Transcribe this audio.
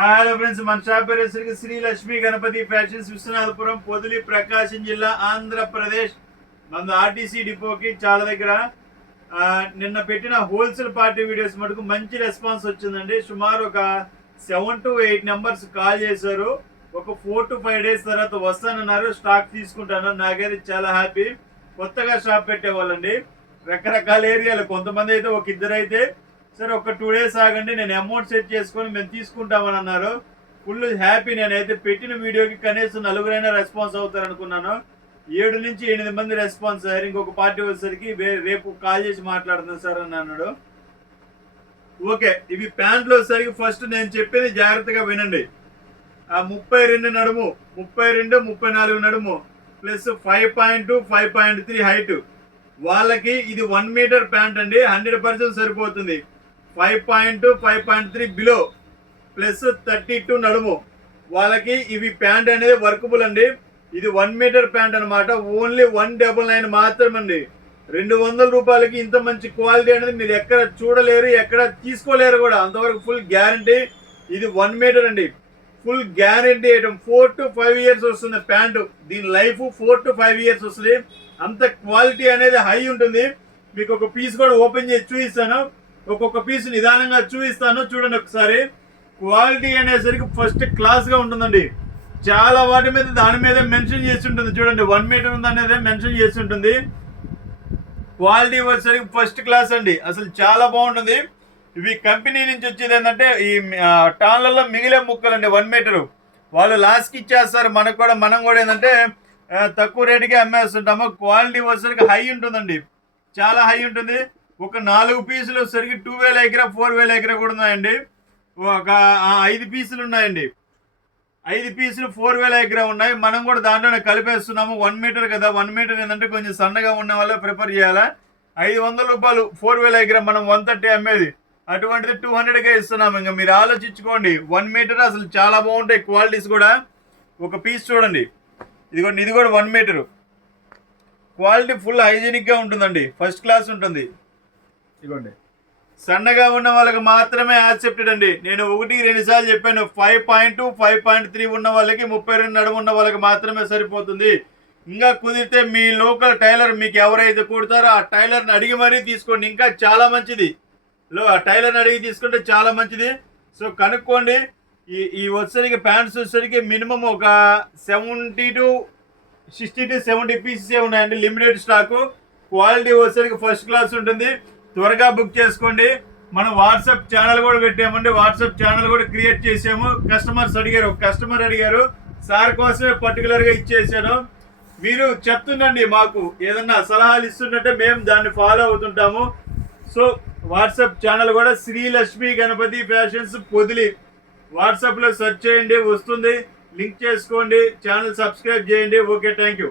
Hello friends, మన shop పేరు Shri Lakshmi Ganapati fashions, Viswanathapuram, Podili, ప్రకాశం జిల్లా, ఆంధ్రప్రదేశ్. మన ఆర్టీసీ డిపోకి చాలా దగ్గర నిన్న పెట్టిన హోల్సేల్ పార్టీ వీడియోస్ మటుకు మంచి రెస్పాన్స్ వచ్చిందండి. సుమారు ఒక 7 to 8 నెంబర్స్ కాల్ చేశారు. ఒక 4 to 5 డేస్ తర్వాత వస్తానన్నారు, స్టాక్ తీసుకుంటాను. నాకైతే చాలా హ్యాపీ. కొత్తగా షాప్ పెట్టేవాళ్ళండి, రకరకాల ఏరియాలు. కొంతమంది అయితే ఒక ఇద్దరు అయితే సరే ఒక 2 డేస్ ఆగండి, నేను అమౌంట్ సెట్ చేసుకొని మేము తీసుకుంటామని అన్నారు. Full happy. నేనైతే పెట్టిన వీడియోకి కనీసం 4 రెస్పాన్స్ అవుతారు అనుకున్నాను. 7 నుంచి 8 మంది రెస్పాన్స్ అయ్యారు. ఇంకొక పార్టీ వచ్చేసరికి రేపు కాల్ చేసి మాట్లాడుతున్నాను సార్ అని అన్నాడు. ఓకే, ఇవి ప్యాంట్లు వచ్చేసరికి ఫస్ట్ నేను చెప్పేది జాగ్రత్తగా వినండి. 32 నడుము, 32, 34 నడుము ప్లస్ 5.2, 5.3 హైట్ వాళ్ళకి ఇది 1 మీటర్ ప్యాంట్ అండి. 100% సరిపోతుంది. 5.2, 5.3 బిలో ప్లస్ 32 నడుము వాళ్ళకి ఇవి ప్యాంట్ అనేది వర్కబుల్ అండి. ఇది 1 మీటర్ ప్యాంట్ అనమాట. ఓన్లీ 199 మాత్రమండి. 200 రూపాయలకి ఇంత మంచి క్వాలిటీ అనేది మీరు ఎక్కడ చూడలేరు, ఎక్కడ తీసుకోలేరు కూడా. అంతవరకు ఫుల్ గ్యారంటీ. ఇది 1 మీటర్ అండి, full guarantee item. 4 to 5 years వస్తుంది ప్యాంటు. దీని లైఫ్ 4 to 5 ఇయర్స్ వస్తుంది. అంత క్వాలిటీ అనేది హై ఉంటుంది. మీకు ఒక పీస్ కూడా ఓపెన్ చేసి చూపిస్తాను, ఒక్కొక్క పీస్ నిదానంగా చూపిస్తాను. చూడండి ఒకసారి. క్వాలిటీ అనేసరికి ఫస్ట్ క్లాస్ గా ఉంటుందండి. చాలా వాటి మీద దాని మీద మెన్షన్ చేసి ఉంటుంది. చూడండి, 1 మీటర్ ఉంది అనేది మెన్షన్ చేసి ఉంటుంది. క్వాలిటీ వచ్చేసరికి ఫస్ట్ క్లాస్ అండి. అసలు చాలా బాగుంటుంది. ఇవి కంపెనీ నుంచి వచ్చేది ఏంటంటే ఈ టాన్లలో మిగిలే ముక్కలండి. 1 మీటరు వాళ్ళు లాస్ట్కి ఇచ్చేస్తారు. మనం కూడా ఏంటంటే తక్కువ రేటుకే అమ్మేస్తుంటాము. క్వాలిటీ వచ్చేసరికి హై ఉంటుందండి, చాలా హై ఉంటుంది. ఒక 4 పీసులు వచ్చేసరికి 2000 ఎకరా, 4000 ఎకరా కూడా ఉన్నాయండి. ఒక 5 పీసులు ఉన్నాయండి. 5 పీసులు 4000 ఎకరా ఉన్నాయి. మనం కూడా దాంట్లోనే కలిపేస్తున్నాము. 1 మీటర్ కదా, 1 మీటర్ ఏంటంటే కొంచెం సన్నగా ఉన్న వాళ్ళే ప్రిఫర్ చేయాలా. 500 రూపాయలు 4000 ఎకరా, మనం 130 అమ్మేది. అటువంటిది 200కే ఇస్తున్నాము. ఇంకా మీరు ఆలోచించుకోండి. 1 మీటర్ అసలు చాలా బాగుంటాయి క్వాలిటీస్ కూడా. ఒక పీస్ చూడండి, ఇది కూడా 1 మీటరు. క్వాలిటీ ఫుల్ హైజీనిక్గా ఉంటుందండి, ఫస్ట్ క్లాస్ ఉంటుంది. ఇదిగోండి, సన్నగా ఉన్న వాళ్ళకి మాత్రమే యాక్సెప్టెడ్ అండి. నేను 1-2 సార్లు చెప్పాను. 5.2, 5.3 ఉన్న వాళ్ళకి, 32 నడుము ఉన్న వాళ్ళకి మాత్రమే సరిపోతుంది. ఇంకా కుదిరితే మీ లోకల్ టైలర్ మీకు ఎవరైతే కుడతారో ఆ టైలర్ని అడిగి మరీ తీసుకోండి, ఇంకా చాలా మంచిది. ఆ టైలర్ని అడిగి తీసుకుంటే చాలా మంచిది. సో కనుక్కోండి. ఈ వచ్చేసరికి ప్యాంట్స్ వచ్చేసరికి మినిమం ఒక 70 to 60 to 70 పీసెస్ ఉన్నాయండి, లిమిటెడ్ స్టాకు. క్వాలిటీ వచ్చేసరికి ఫస్ట్ క్లాస్ ఉంటుంది. త్వరగా బుక్ చేసుకోండి. మనం వాట్సాప్ ఛానల్ కూడా పెట్టామండి. వాట్సాప్ ఛానల్ కూడా క్రియేట్ చేసాము. కస్టమర్ అడిగారు, సార్ కోసమే పర్టికులర్గా ఇచ్చేసాను. మీరు చెప్తుండండి, మాకు ఏదన్నా సలహాలు ఇస్తుంటే మేము దాన్ని ఫాలో అవుతుంటాము. సో వాట్సాప్ ఛానల్ కూడా శ్రీ లక్ష్మీ గణపతి ఫ్యాషన్స్ పొదిలి వాట్సాప్లో సెర్చ్ చేయండి, వస్తుంది. లింక్ చేసుకోండి, ఛానల్ సబ్స్క్రైబ్ చేయండి. Okay, thank you.